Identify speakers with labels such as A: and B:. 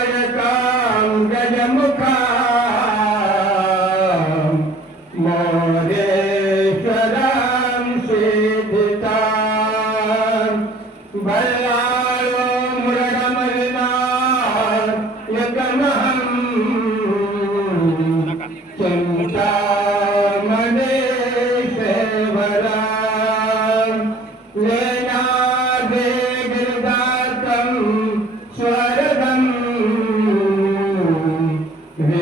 A: Tarakam గజముఖా